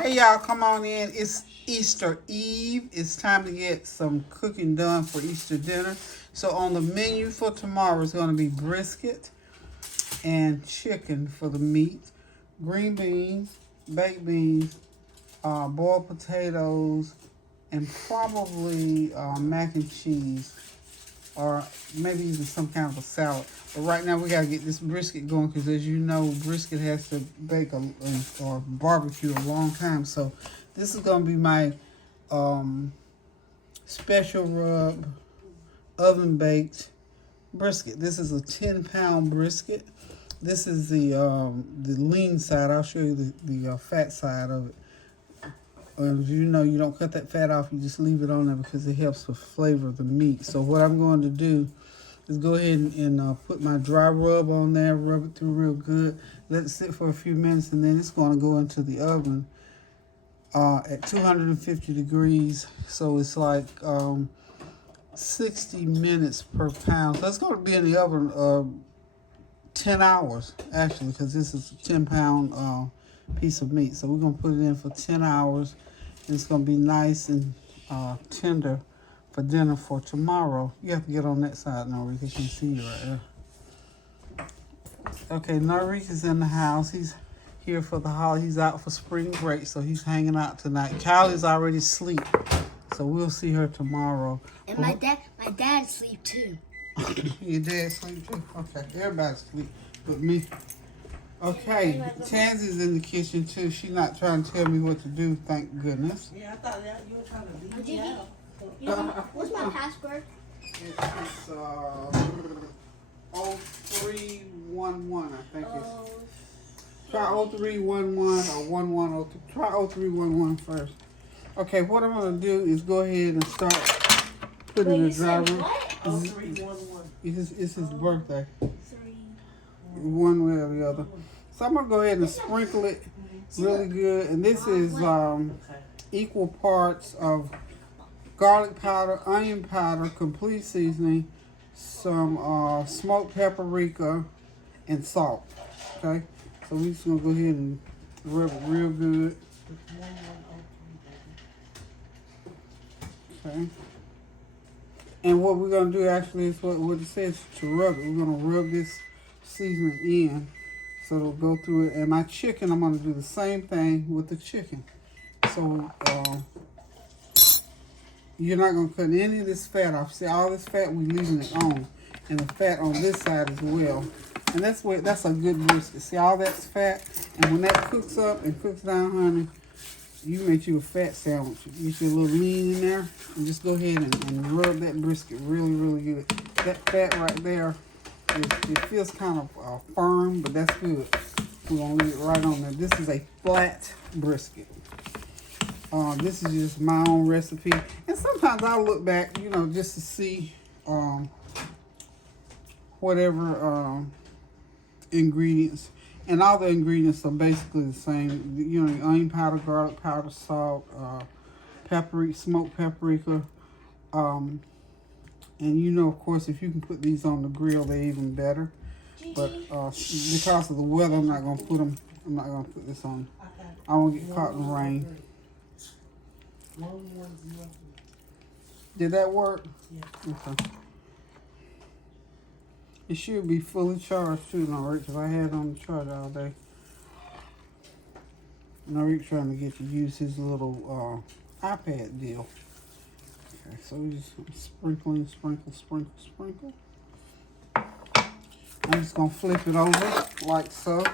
Hey y'all, come on in. It's Easter Eve. It's time to get some cooking done for Easter dinner. So on the menu for tomorrow is going to be brisket and chicken for the meat, green beans, baked beans, boiled potatoes, and probably mac and cheese, or maybe even some kind of a salad. But right now we gotta get this brisket going because, as you know, brisket has to bake or barbecue a long time. So this is gonna be my special rub oven baked brisket. This is a 10-pound brisket. This is the lean side. I'll show you the fat side of it. As you know, you don't cut that fat off. You just leave it on there because it helps to flavor the meat. So what I'm going to do is go ahead and put my dry rub on there, rub it through real good, let it sit for a few minutes, and then it's going to go into the oven at 250 degrees. So it's like 60 minutes per pound. So it's going to be in the oven 10 hours, actually, because this is a 10-pound piece of meat. So we're going to put it in for 10 hours. And it's going to be nice and tender for dinner for tomorrow. You have to get on that side, Norika. You can see you right there. Okay, Norika is in the house. He's here for the holiday. He's out for spring break, so he's hanging out tonight. Kylie's already asleep, so we'll see her tomorrow. And my dad's asleep too. Your dad's asleep too? Okay, everybody's asleep but me. Okay, Tansy's in the kitchen too. She's not trying to tell me what to do, thank goodness. Yeah, I thought that you were trying to leave me out. What's my password? It's 0311, I think it's. Try 0311 or 1103. Try 0311 first. Okay, what I'm going to do is go ahead and start putting the dry rub. 0311. It's his birthday. One way or the other. So I'm going to go ahead and sprinkle it really good. And this is equal parts of garlic powder, onion powder, complete seasoning, some smoked paprika, and salt. Okay? So we're just going to go ahead and rub it real good. Okay. And what we're going to do actually is what it says to rub it. We're going to rub this seasoning in so it'll go through it. And my chicken, I'm going to do the same thing with the chicken. So you're not going to cut any of this fat off. See, all this fat we're leaving it on, and the fat on this side as well. And that's a good brisket. See, all that's fat, and when that cooks up and cooks down, honey, you make you a fat sandwich. You get your little lean in there, and just go ahead and rub that brisket really, really good. That fat right there, it feels kind of firm, but that's good. We're going to leave it right on there. This is a flat brisket. This is just my own recipe. And sometimes I'll look back, you know, just to see whatever ingredients. And all the ingredients are basically the same. You know, onion powder, garlic powder, salt, paprika, smoked paprika. And you know, of course, if you can put these on the grill, they're even better. But because of the weather, I'm not gonna put this on. I won't get caught in the rain. Did that work? Yeah. Okay. It should be fully charged too, Norik, because I had it on the charge all day. Norik's trying to get to use his little iPad deal. Okay, so we just sprinkle. I'm just gonna flip it over like so.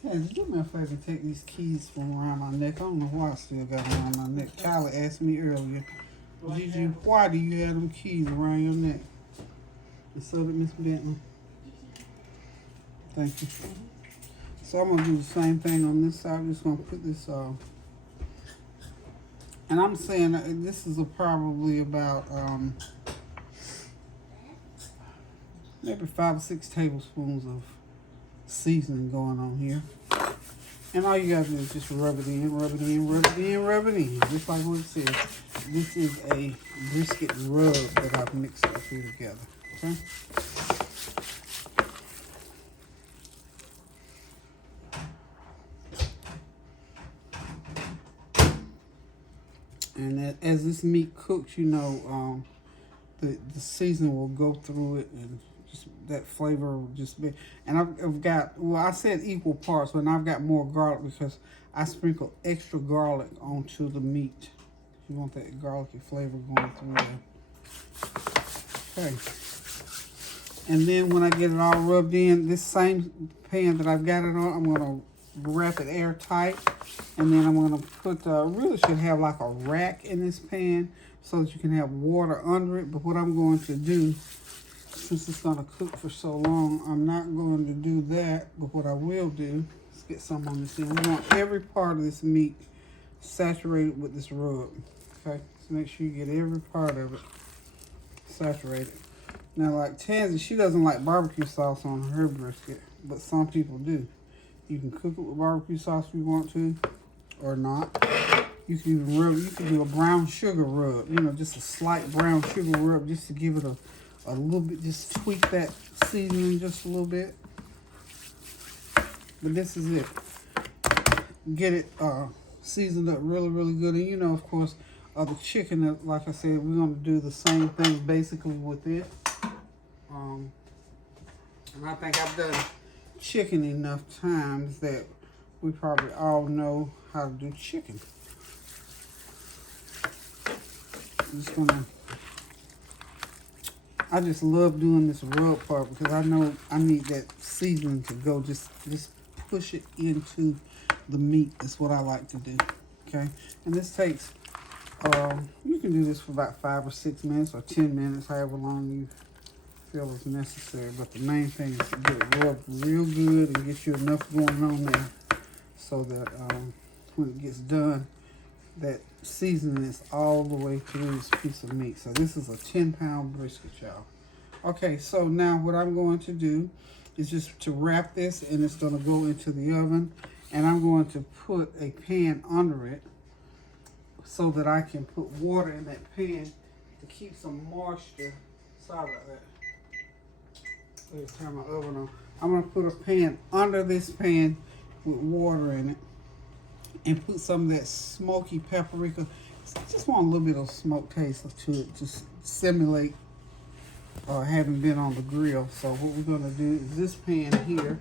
Tansy, do me a favor and take these keys from around my neck. I don't know why I still got them around my neck. Kylie asked me earlier, Gigi, why do you have them keys around your neck? And so did Miss Bentley. Thank you. So I'm gonna do the same thing on this side. I'm just gonna put this and I'm saying this is probably about maybe 5 or 6 tablespoons of seasoning going on here. And all you gotta do is just rub it in. Just like what it says. This is a brisket rub that I've mixed up here together. Okay? And as this meat cooks, you know, the seasoning will go through it, and just that flavor will just be. And I've got, well, I said equal parts, but I've got more garlic because I sprinkle extra garlic onto the meat. You want that garlicky flavor going through there. Okay. And then when I get it all rubbed in, this same pan that I've got it on, I'm going to wrap it airtight. And then I'm going to put, really should have like a rack in this pan so that you can have water under it. But what I'm going to do, since it's going to cook for so long, I'm not going to do that. But what I will do, let's get some on this end. We want every part of this meat saturated with this rub. Okay, so make sure you get every part of it saturated. Now, like Tansy, she doesn't like barbecue sauce on her brisket, but some people do. You can cook it with barbecue sauce if you want to, or not. You can even rub, you can do a brown sugar rub, you know, just a slight brown sugar rub just to give it a little bit, just tweak that seasoning just a little bit. But this is it. Get it seasoned up really, really good. And you know, of course, the chicken, like I said, we're going to do the same thing basically with it. And I think I've done chicken enough times that we probably all know how to do chicken. I'm just gonna, I just love doing this rub part because I know I need that seasoning to go, just push it into the meat. That's what I like to do. Okay, and this takes, you can do this for about 5 or 6 minutes or 10 minutes, however long you feel is necessary. But the main thing is to get it rubbed real good and get you enough going on there so that when it gets done, that seasoning is all the way through this piece of meat. So this is a 10-pound brisket, y'all. Okay, so now what I'm going to do is just to wrap this, and it's going to go into the oven, and I'm going to put a pan under it so that I can put water in that pan to keep some moisture. Sorry about that. Let me turn my oven on. I'm going to put a pan under this pan with water in it and put some of that smoky paprika. Just want a little bit of smoke taste to it, just simulate having been on the grill. So what we're going to do is this pan here,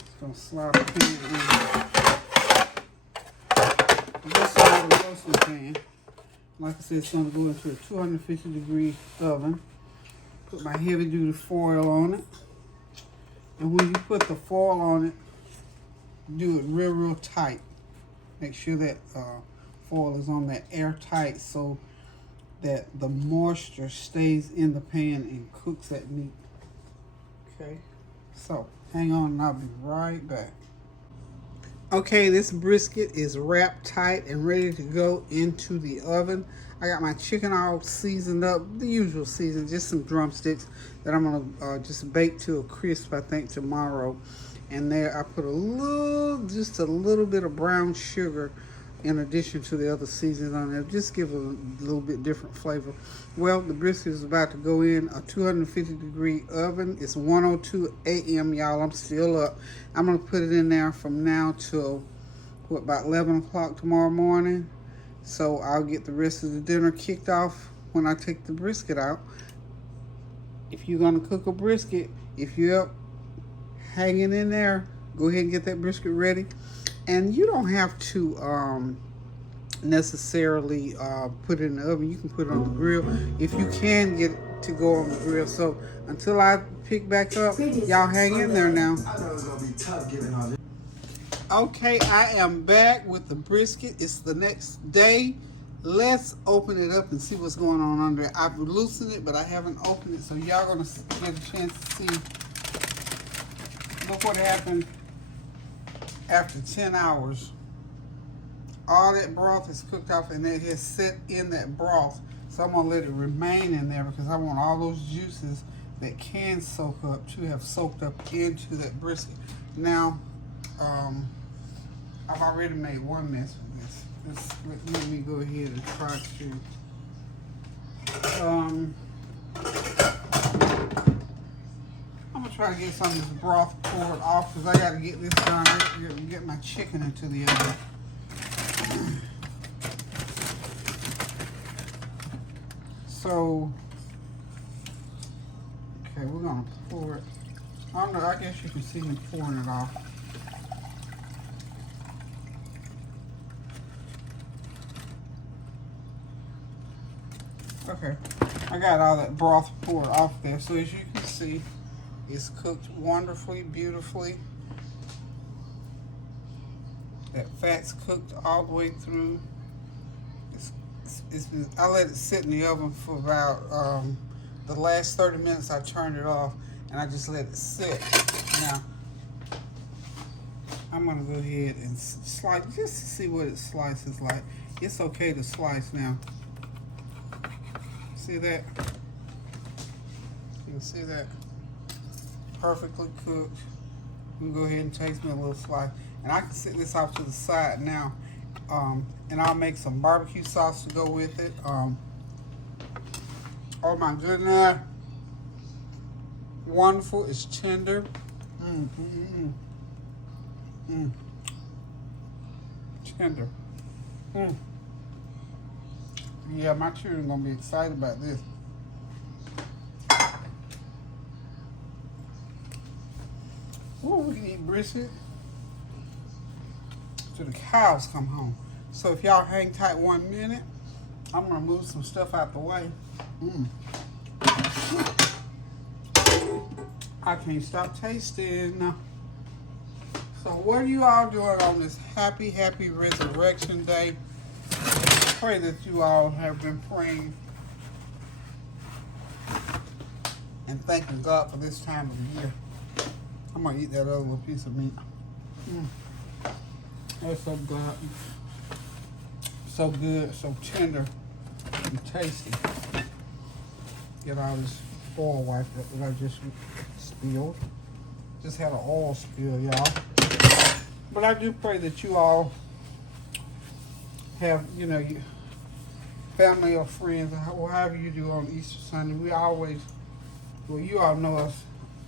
it's going to slide the pan in. This side of the roasting pan, like I said, it's going to go into a 250-degree oven. Put my heavy-duty foil on it. And when you put the foil on it, do it real, real tight. Make sure that foil is on that airtight so that the moisture stays in the pan and cooks that meat. Okay, so hang on and I'll be right back. Okay, this brisket is wrapped tight and ready to go into the oven. I got my chicken all seasoned up, the usual season, just some drumsticks that I'm gonna just bake to a crisp, I think, tomorrow. And there I put just a little bit of brown sugar in addition to the other seasonings on there. Just give it a little bit different flavor. Well, the brisket is about to go in a 250-degree oven. It's 1:02 a.m., y'all. I'm still up. I'm going to put it in there from now till, what, about 11 o'clock tomorrow morning. So I'll get the rest of the dinner kicked off when I take the brisket out. If you're going to cook a brisket, if you're up hanging in there, go ahead and get that brisket ready. And you don't have to necessarily put it in the oven. You can put it on the grill if you can get it to go on the grill. So until I pick back up, y'all hang in there now. I know it's gonna be tough getting all this. Okay, I am back with the brisket. It's the next day. Let's open it up and see what's going on under it. I've loosened it, but I haven't opened it, so y'all gonna get a chance to see. Look what happened after 10 hours. All that broth is cooked off and it has set in that broth. So I'm gonna let it remain in there because I want all those juices that can soak up to have soaked up into that brisket. Now, I've already made one mess with this. Let me go ahead and try to I'm gonna try to get some of this broth poured off because I gotta get this done. I gotta get my chicken into the oven. So, okay, we're gonna pour it. I don't know, I guess you can see me pouring it off. Okay, I got all that broth poured off there. So as you can see, it's cooked wonderfully, beautifully. That fat's cooked all the way through. I let it sit in the oven for about the last 30 minutes. I turned it off and I just let it sit. Now, I'm gonna go ahead and slice just to see what it slices like. It's okay to slice now. See that? You can see that? Perfectly cooked. I'm gonna go ahead and taste me a little slice. And I can set this off to the side now. And I'll make some barbecue sauce to go with it. Oh my goodness. Wonderful. It's tender. Tender. Yeah, my children are gonna be excited about this. Ooh, we can eat brisket till the cows come home. So if y'all hang tight 1 minute, I'm gonna move some stuff out the way. I can't stop tasting. So what are you all doing on this happy Resurrection Day? I pray that you all have been praying and thanking God for this time of the year. I'm gonna eat that other little piece of meat. That's so good. So good, so tender and tasty. Get all this oil wiped up that I just spilled. Just had an oil spill, y'all. But I do pray that you all have, you know, family or friends, or however you do on Easter Sunday. We always, well, you all know us.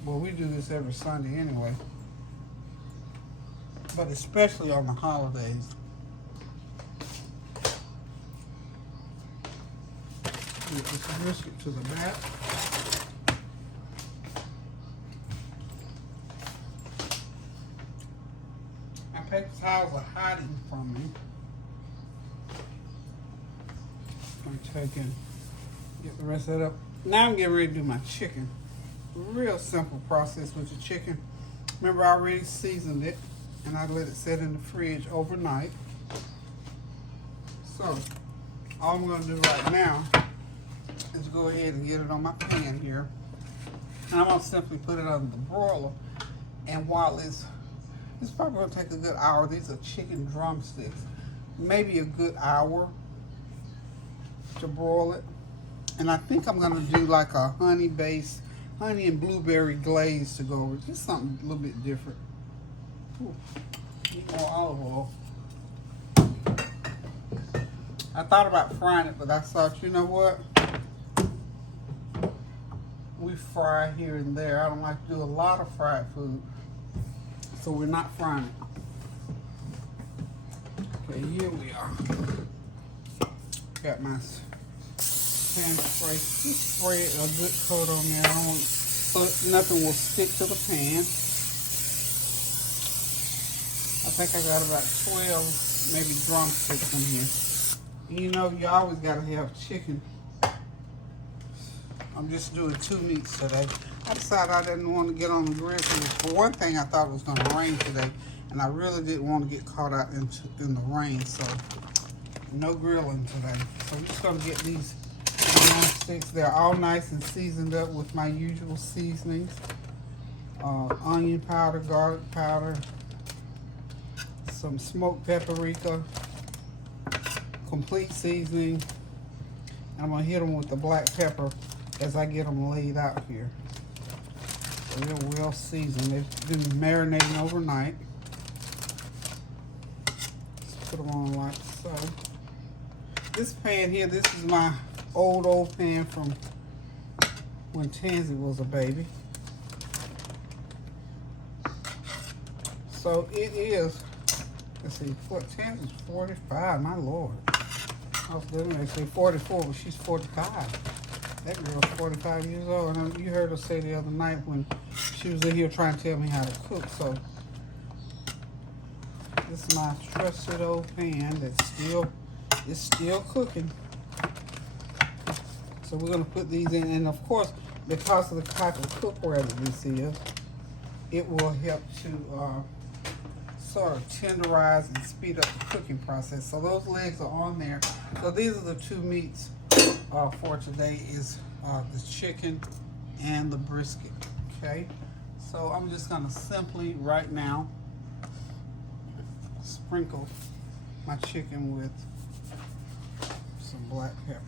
Well, we do this every Sunday anyway. But especially on the holidays. Get this brisket to the back. My paper towels are hiding from me. I'm taking, get the rest of it up. Now I'm getting ready to do my chicken. Real simple process with the chicken. Remember, I already seasoned it and I let it sit in the fridge overnight. So all I'm going to do right now is go ahead and get it on my pan here. And I'm going to simply put it on the broiler. And while it's probably going to take a good hour. These are chicken drumsticks. Maybe a good hour to broil it. And I think I'm going to do like a honey and blueberry glaze to go over. Just something a little bit different. Ooh, need more olive oil. I thought about frying it, but I thought, you know what? We fry here and there. I don't like to do a lot of fried food. So we're not frying it. Okay, here we are. Got my pan spray. Just spray it a good coat on there. I don't want, so nothing will stick to the pan. I think I got about 12 maybe drumsticks in here. You know, you always gotta have chicken. I'm just doing 2 meats today. I decided I didn't want to get on the grill because for one thing I thought it was going to rain today, and I really didn't want to get caught out in the rain, so no grilling today. So I'm just going to get these drumsticks. They're all nice and seasoned up with my usual seasonings. Onion powder, garlic powder, some smoked paprika, complete seasoning. And I'm going to hit them with the black pepper as I get them laid out here. So they're well seasoned. They've been marinating overnight. Just put them on like so. This pan here, this is my old pan from when Tansy was a baby. So it is, let's see, Tansy's 45, my Lord. I was going to say 44, but she's 45. That girl's 45 years old. And you heard her say the other night when she was in here trying to tell me how to cook. So this is my trusted old pan that's still cooking. So we're gonna put these in, and of course, because of the type of cookware that this is, it will help to sort of tenderize and speed up the cooking process. So those legs are on there. So these are the two meats for today, is the chicken and the brisket. Okay, so I'm just gonna simply right now sprinkle my chicken with some black pepper.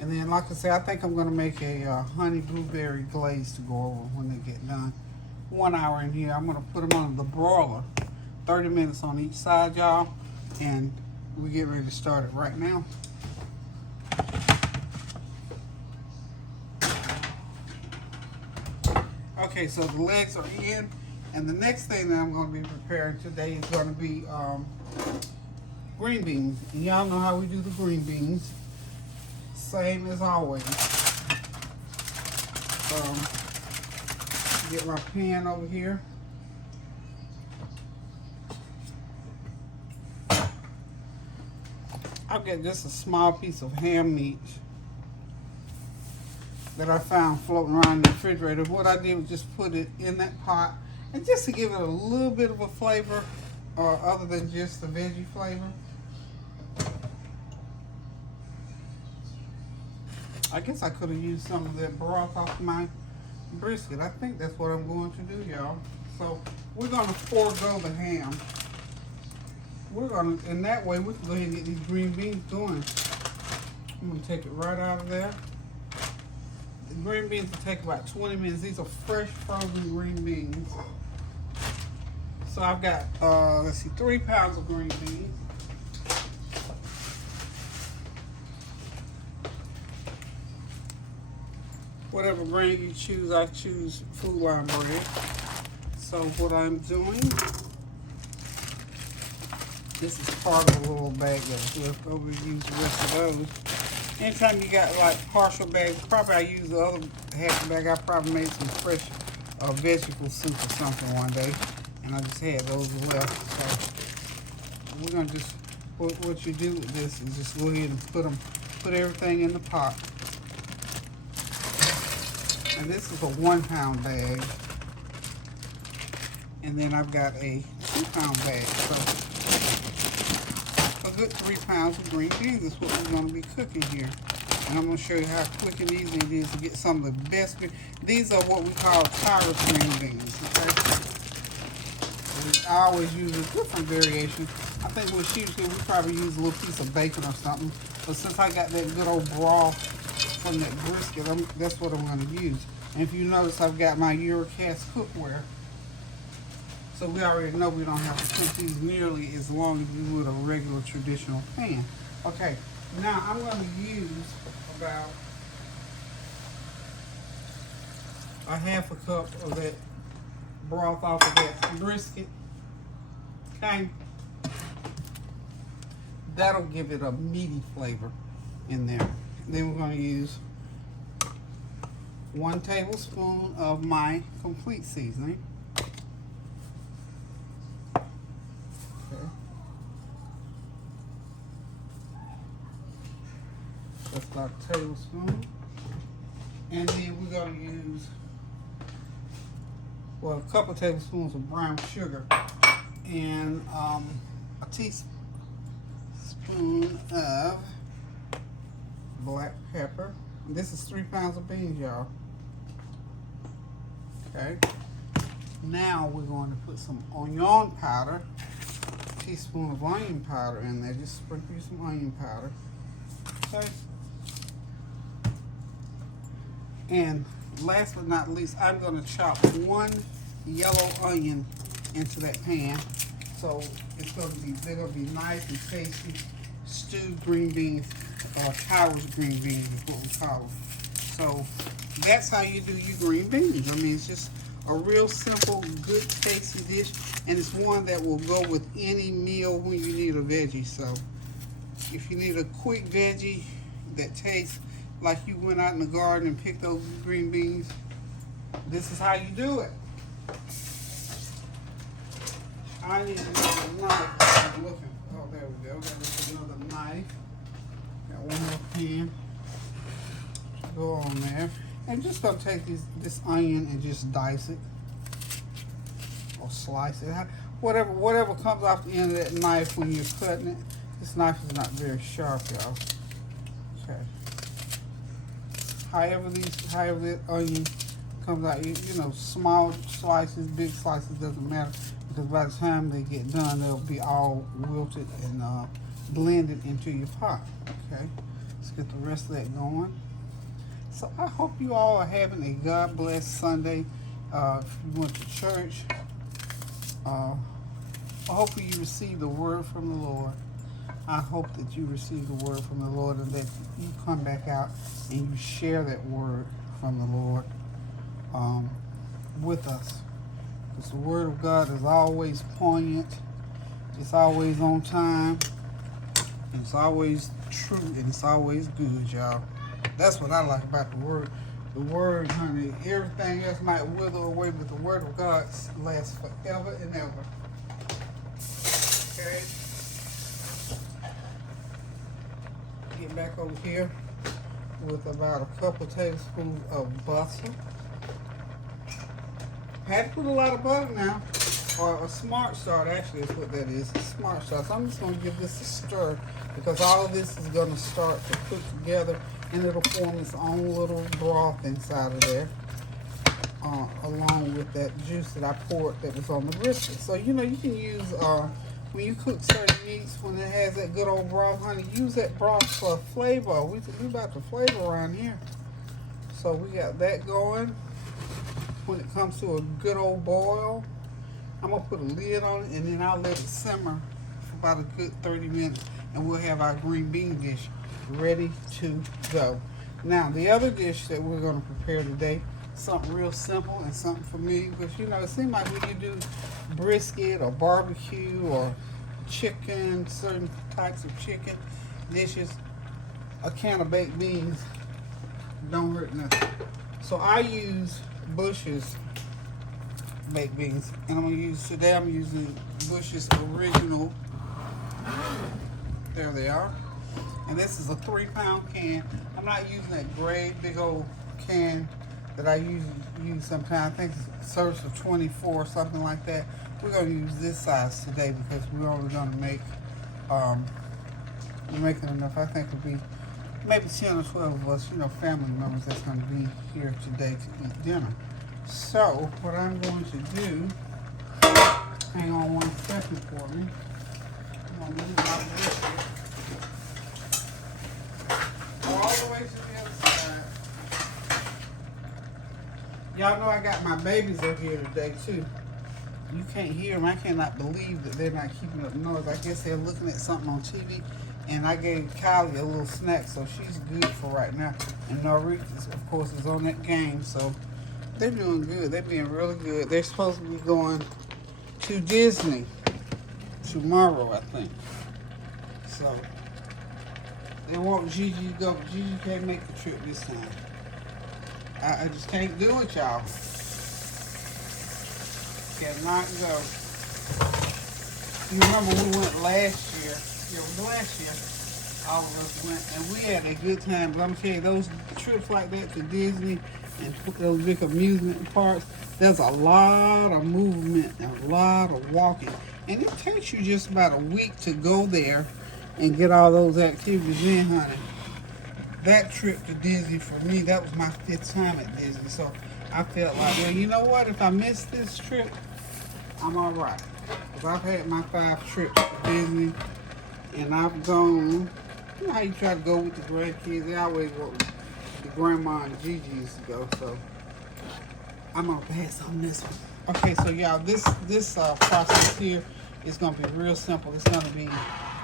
And then, like I said, I think I'm going to make a honey blueberry glaze to go over when they get done. 1 hour in here. I'm going to put them on the broiler. 30 minutes on each side, y'all. And we get ready to start it right now. Okay, so the legs are in. And the next thing that I'm going to be preparing today is going to be green beans. And y'all know how we do the green beans. Same as always. Get my pan over here. I'll get just a small piece of ham meat that I found floating around in the refrigerator. What I did was just put it in that pot, and just to give it a little bit of a flavor, other than just the veggie flavor. I guess I could have used some of that broth off my brisket. I think that's what I'm going to do, y'all. So we're going to forego the ham. We're going to, in that way, we can go ahead and get these green beans going. I'm going to take it right out of there. The green beans will take about 20 minutes. These are fresh frozen green beans. So I've got, let's see, 3 pounds of green beans. Whatever brand you choose, I choose Food Line bread. So what I'm doing, this is part of a little bag that's left over. Use the rest of those. Anytime you got like partial bags, probably I use the other half bag. I probably made some fresh vegetable soup or something one day, and I just had those left. So we're gonna just, what you do with this is just go ahead and put everything in the pot. And this is a 1 pound bag. And then I've got a 2 pound bag. So a good 3 pounds of green beans is what we're going to be cooking here. And I'm going to show you how quick and easy it is to get some of the best. These are what we call Tyra's green beans. Okay? I always use a different variation. I think what she was doing, we probably use a little piece of bacon or something. But since I got that good old broth from that brisket, that's what I'm going to use. And if you notice, I've got my Eurocast cookware. So we already know we don't have to cook these nearly as long as you would a regular traditional pan. Okay, now I'm going to use about a half a cup of that broth off of that brisket. Okay, that'll give it a meaty flavor in there. Then we're going to use 1 tablespoon of my complete seasoning. Okay. That's about a tablespoon. And then we're going to use, well, a couple tablespoons of brown sugar and a teaspoon of black pepper. And this is 3 pounds of beans, y'all. Okay. Now we're going to put some onion powder, a teaspoon of onion powder in there. Just sprinkle you some onion powder. Okay. And last but not least, I'm going to chop 1 yellow onion into that pan. So it's going to be, they're going to be nice and tasty stewed green beans, Tyra's green beans is what we call them. So that's how you do your green beans. I mean, it's just a real simple, good, tasty dish, and it's one that will go with any meal when you need a veggie. So if you need a quick veggie that tastes like you went out in the garden and picked those green beans. This is how you do it. I need another knife. I'm looking. Oh, there we go. Got another knife. Got one more pan. Go on there. And just gonna take this onion and just dice it. Or slice it. Whatever comes off the end of that knife when you're cutting it. This knife is not very sharp, y'all. Okay. However that onion comes out, you know, small slices, big slices, doesn't matter. Because by the time they get done, they'll be all wilted and blended into your pot. Okay. Let's get the rest of that going. So I hope you all are having a God bless Sunday. If you went to church, hopefully you received the word from the Lord. I hope that you receive the word from the Lord and that you come back out and you share that word from the Lord with us. Because the word of God is always poignant. It's always on time. It's always true and it's always good, y'all. That's what I like about the word. The word, honey, everything else might wither away, but the word of God lasts forever and ever. Okay. Get back over here with about a couple tablespoons of butter. Had to put a lot of butter now, or a smart start actually is what that is, a smart start. So I'm just going to give this a stir because all of this is going to start to cook together and it'll form its own little broth inside of there, along with that juice that I poured that was on the brisket. So, you know, you can use, when you cook certain meats, when it has that good old broth, honey, use that broth for flavor. We about to flavor around here. So we got that going. When it comes to a good old boil, I'm going to put a lid on it and then I'll let it simmer for about a good 30 minutes and we'll have our green bean dish ready to go. Now, the other dish that we're going to prepare today, something real simple and something for me, because, you know, it seems like when you do brisket or barbecue or chicken, certain types of chicken dishes, a can of baked beans don't hurt nothing. So I use Bush's baked beans, and today I'm using Bush's original. There they are. And this is a 3-pound can. I'm not using that gray big old can that I usually use sometimes. I think it serves for 24 or something like that. We're going to use this size today because we're only going to make, we're making enough. I think it'll be maybe 10 or 12 of us, you know, family members that's going to be here today to eat dinner. So what I'm going to do, hang on one second for me. I'm going to move my brisket all the way to the other side. Y'all know I got my babies up here today too. You can't hear them. I cannot believe that they're not keeping up noise. I guess they're looking at something on TV. And I gave Kylie a little snack, so she's good for right now. And Norris, of course, is on that game, so they're doing good. They're being really good. They're supposed to be going to Disney tomorrow, I think. So they want Gigi to go, but Gigi can't make the trip this time. I just can't do it, y'all. Cannot go. You remember we went last year. Yeah, it was last year. All of us went, and we had a good time. But I'm telling you, those trips like that to Disney and those big amusement parks, there's a lot of movement and a lot of walking. And it takes you just about a week to go there and get all those activities in, honey. That trip to Disney, for me, that was my 5th time at Disney. So I felt like, well, you know what? If I miss this trip, I'm all right. Because I've had my 5 trips to Disney, and I've gone, you know how you try to go with the grandkids? They always go with the grandma and Gigi used to go, so I'm going to pass on this one. Okay, so y'all, this process here is going to be real simple. It's going to be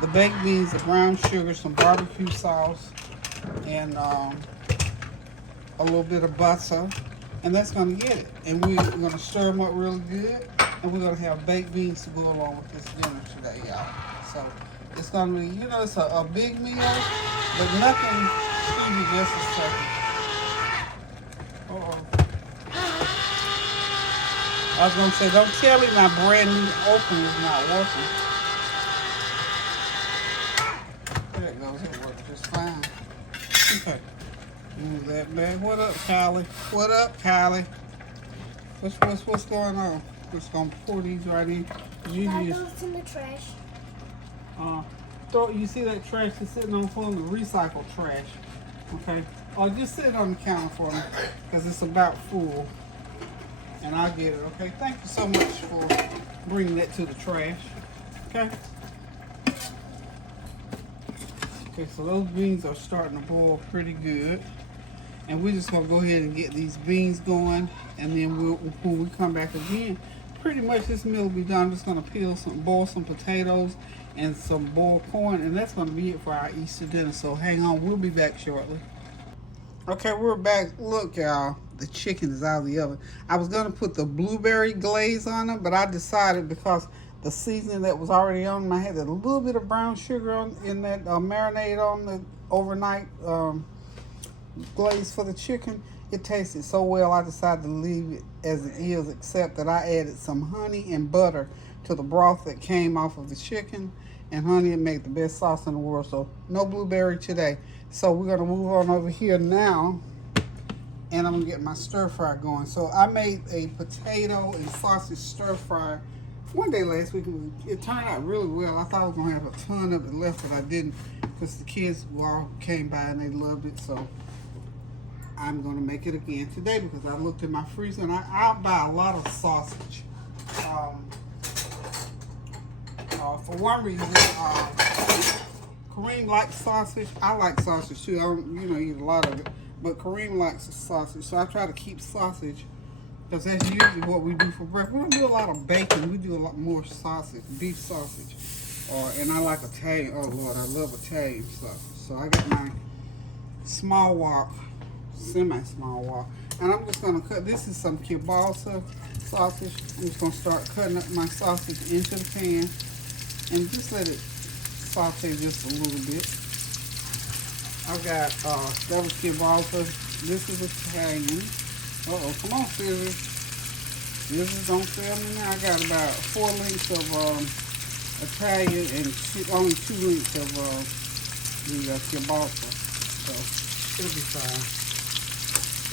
the baked beans, the brown sugar, some barbecue sauce, and a little bit of butter, and that's going to get it. And we're going to stir them up really good, and we're going to have baked beans to go along with this dinner today, y'all. So It's gonna be, you know, it's a big meal, but nothing huge just a second. Uh-oh. I was gonna say, don't tell me my brand new opener is not working. There it goes, it worked just fine. Okay, move that back. What up, Kylie? What up, Kylie? What's going on? Just gonna pour these right in. You That just, goes in the trash. you see that trash that's sitting on the floor, the recycled trash. Okay, just sit it on the counter for me, because it's about full. And I'll get it, okay? Thank you so much for bringing that to the trash, okay? Okay, so those beans are starting to boil pretty good. And we're just gonna go ahead and get these beans going. And then when we come back again, pretty much this meal will be done. I'm just gonna boil some potatoes and some boiled corn. And that's gonna be it for our Easter dinner. So hang on, we'll be back shortly. Okay, we're back. Look, y'all, the chicken is out of the oven. I was gonna put the blueberry glaze on it, but I decided because the seasoning that was already on them, I had a little bit of brown sugar in that marinade on the overnight glaze for the chicken. It tasted so well, I decided to leave it as it is, except that I added some honey and butter to the broth that came off of the chicken. And honey, it made the best sauce in the world. So no blueberry today. So we're gonna move on over here now, and I'm gonna get my stir fry going. So I made a potato and sausage stir fry one day last week. It turned out really well. I thought I was gonna have a ton of it left, but I didn't, because the kids all came by and they loved it. So I'm gonna make it again today, because I looked in my freezer and I'll buy a lot of sausage. For one reason, Kareem likes sausage. I like sausage too. I don't, eat a lot of it. But Kareem likes sausage, so I try to keep sausage, because that's usually what we do for breakfast. We don't do a lot of bacon. We do a lot more sausage, beef sausage. And I like Italian. Oh Lord, I love Italian stuff. So I got my small wok, semi-small wok, and I'm just gonna cut. This is some kielbasa sausage. I'm just gonna start cutting up my sausage into the pan, and just let it saute just a little bit. I've got, that was kielbasa. This is Italian. Uh-oh, come on, scissors. Scissors, don't fail me now. I got about 4 links of Italian and only 2 links of the kielbasa. So, it'll be fine.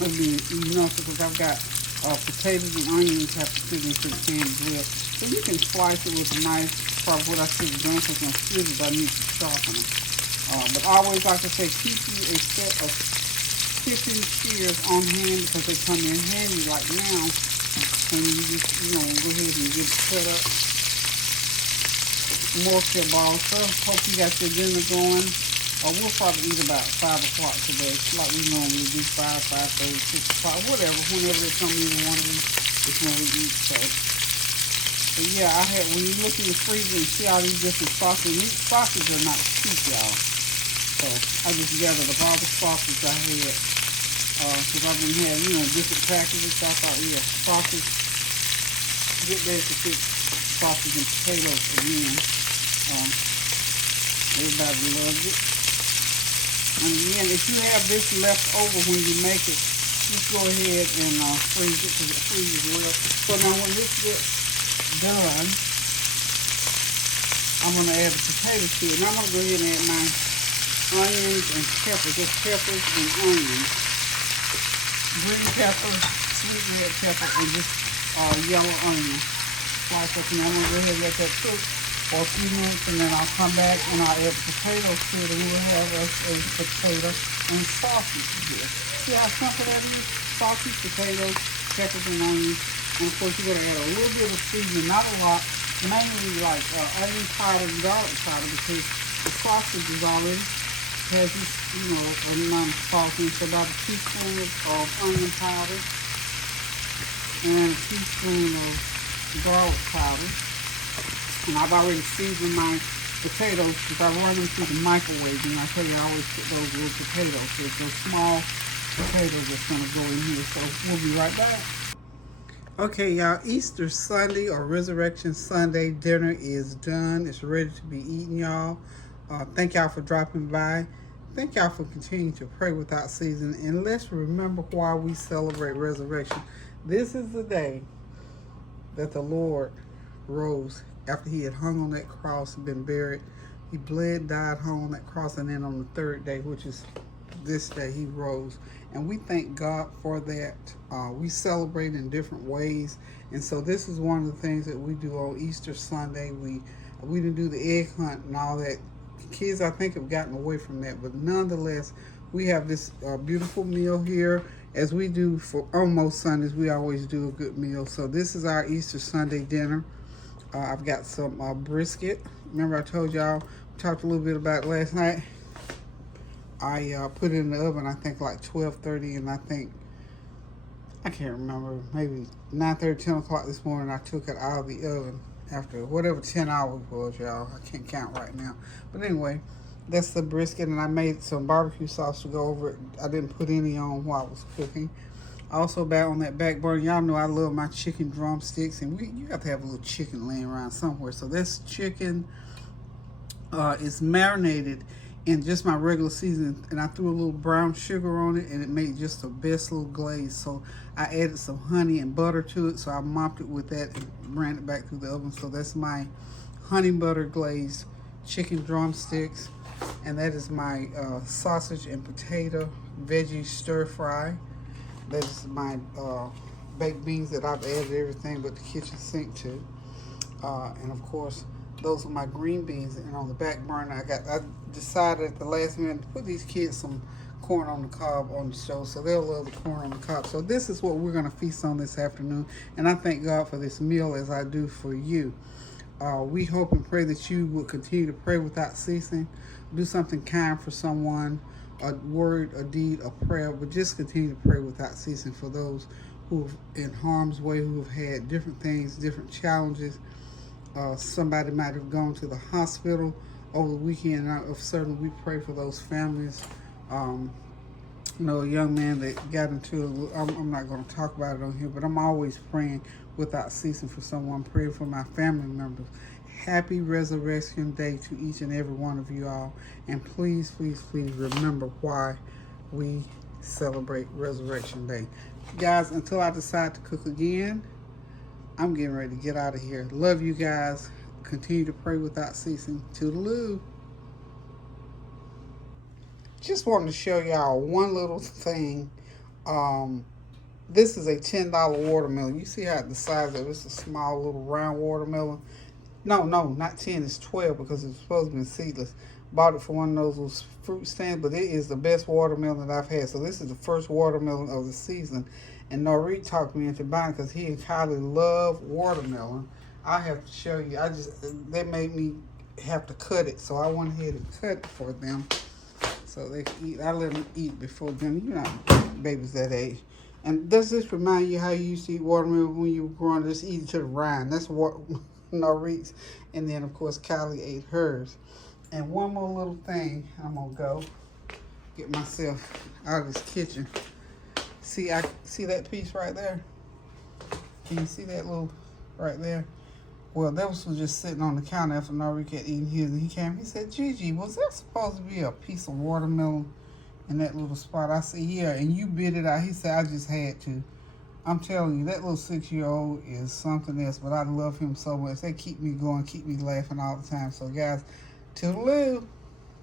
It'll be enough, because I've got potatoes and onions have to fit into the pan as well. So you can slice it with a knife. Probably what I should have done, because my scissors, I need to sharpen them. But always, like I say, keep you a set of kitchen shears on hand, because they come in handy like now. And you just, go ahead and get it cut up. More kielbasa. Hope you got your dinner going. We'll probably eat about 5 o'clock today, like we normally do, 5, 5:30, 6 o'clock, whatever. Whenever they come in, one of them is when we eat. But yeah, when you look in the freezer and see all these different sausages, these sausages are not cheap, y'all. So I just gathered up all the sausages I had, because I've been having, different packages. So I thought, sausage, get ready to fix sausage and potatoes again. Everybody loves it. And again, if you have this left over when you make it, just go ahead and freeze it, because it freezes well. So now when this gets done, I'm going to add the potatoes to it. And I'm going to go ahead and add my onions and peppers, just peppers and onions. Green pepper, sweet red pepper, and just yellow onion. Slice up, and I'm going to go ahead and let that cook for a few minutes, and then I'll come back and I'll add potatoes to it, and we'll have us a potato and sausage here. See how simple that is? Sausage, potatoes, peppers, and onions. And of course, you're going to add a little bit of seasoning, not a lot, mainly like onion powder and garlic powder, because the sausage is already has this, an amount of salt in it. So about a teaspoon of onion powder and a teaspoon of garlic powder. And I've already seasoned my potatoes, because I run them through the microwave. And I tell you, I always put those little potatoes. There's those small potatoes that's going to go in here. So we'll be right back. Okay, y'all, Easter Sunday or Resurrection Sunday dinner is done. It's ready to be eaten, y'all. Thank y'all for dropping by. Thank y'all for continuing to pray without ceasing. And let's remember why we celebrate resurrection. This is the day that the Lord rose after he had hung on that cross and been buried. He bled, died, hung on that cross, and then on the third day, which is this day, he rose. And we thank God for that. We celebrate in different ways. And so this is one of the things that we do on Easter Sunday. We didn't do the egg hunt and all that. Kids, I think, have gotten away from that. But nonetheless, we have this beautiful meal here. As we do for almost Sundays, we always do a good meal. So this is our Easter Sunday dinner. I've got some brisket. Remember I told y'all, we talked a little bit about it last night. I put it in the oven, I think like 12:30, and I can't remember, maybe 9:30, 10 o'clock this morning, I took it out of the oven after whatever 10 hours was, y'all. I can't count right now. But anyway, that's the brisket, and I made some barbecue sauce to go over it. I didn't put any on while I was cooking. Also, back on that back burner, y'all know I love my chicken drumsticks, and you have to have a little chicken laying around somewhere. So this chicken is marinated in just my regular seasoning, and I threw a little brown sugar on it, and it made just the best little glaze. So I added some honey and butter to it, so I mopped it with that and ran it back through the oven. So that's my honey butter glazed chicken drumsticks, and that is my sausage and potato veggie stir fry. That is my baked beans that I've added everything but the kitchen sink to, and of course those are my green beans. And on the back burner, I decided at the last minute to put these kids some corn on the cob on the stove, so they'll love the corn on the cob. So this is what we're going to feast on this afternoon, and I thank God for this meal as I do for you. We hope and pray that you will continue to pray without ceasing. Do something kind for someone, a word, a deed, a prayer, but just continue to pray without ceasing for those who are in harm's way, who have had different things, different challenges. Somebody might have gone to the hospital over the weekend. Certainly we pray for those families. A young man that got into I'm not going to talk about it on here, but I'm always praying without ceasing for someone, praying for my family members. Happy Resurrection Day to each and every one of you all. And please, please, please remember why we celebrate Resurrection Day. Guys, until I decide to cook again, I'm getting ready to get out of here. Love you guys. Continue to pray without ceasing. Toodaloo. Just wanted to show y'all one little thing. This is a $10 watermelon. You see how the size of it? It's a small little round watermelon. No, not 10. It's 12 because it's supposed to be seedless. Bought it for one of those little fruit stands, but it is the best watermelon that I've had. So this is the first watermelon of the season. And Noreen talked me into buying because he and Kylie love watermelon. I have to show you. They made me have to cut it, so I went ahead and cut it for them so they can eat. I let them eat before them. You know, babies that age. And does this remind you how you used to eat watermelon when you were growing up? Just eat it to the rind. That's what Noreen's. And then, of course, Kylie ate hers. And one more little thing. I'm going to go get myself out of this kitchen. See that piece right there? Can you see that little right there? Well, that was just sitting on the counter after Noreen had eaten his, and he came. He said, "Gigi, was there supposed to be a piece of watermelon in that little spot?" I said, "Yeah, and you bit it out." He said, "I just had to." I'm telling you, that little 6-year-old is something else, but I love him so much. They keep me going, keep me laughing all the time. So, guys, toodaloo.